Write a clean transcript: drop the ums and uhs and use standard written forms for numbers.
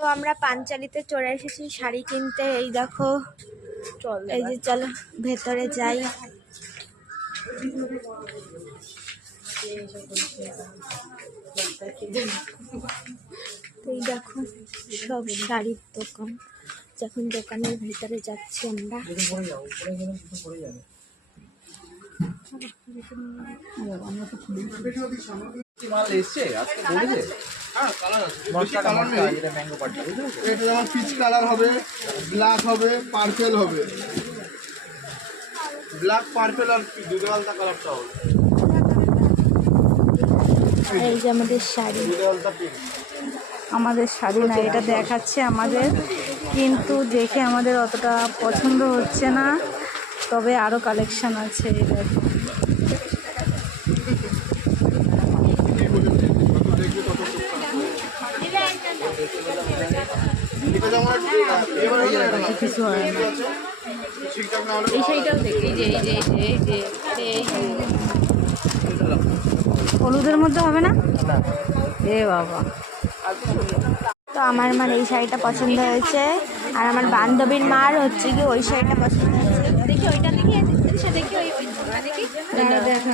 তো আমরা পাঞ্চালিতে চলে এসেছি শাড়ি কিনতে। এই দেখো, এই যে চলো ভেতরে যাই। এই দেখো সব শাড়ির দোকান। যখন দোকানের ভিতরে যাচ্ছি আমরা। পিচ কালার হবে, ব্ল্যাক হবে, পার্পেল হবে। ব্ল্যাক পার্পেল আর দুটো আলাদা কালারটা হবে। এই যে আমাদের শাড়ি, আমাদের শাড়ি না, এটা দেখাচ্ছে আমাদের, কিন্তু দেখে আমাদের অতটা পছন্দ হচ্ছে না। তবে আরও কালেকশন আছে। কিছু হয় না। এই শাড়িটাও দেখি, হলুদের মধ্যে হবে না? এ বাবা, তো আমার মানে এই শাড়িটা পছন্দ হয়েছে, আর আমার বান্ধবীর মার হচ্ছে কি ওই শাড়িটা পছন্দ হয়েছে। দেখি ওইটা, দেখি দেখি ওই দেখা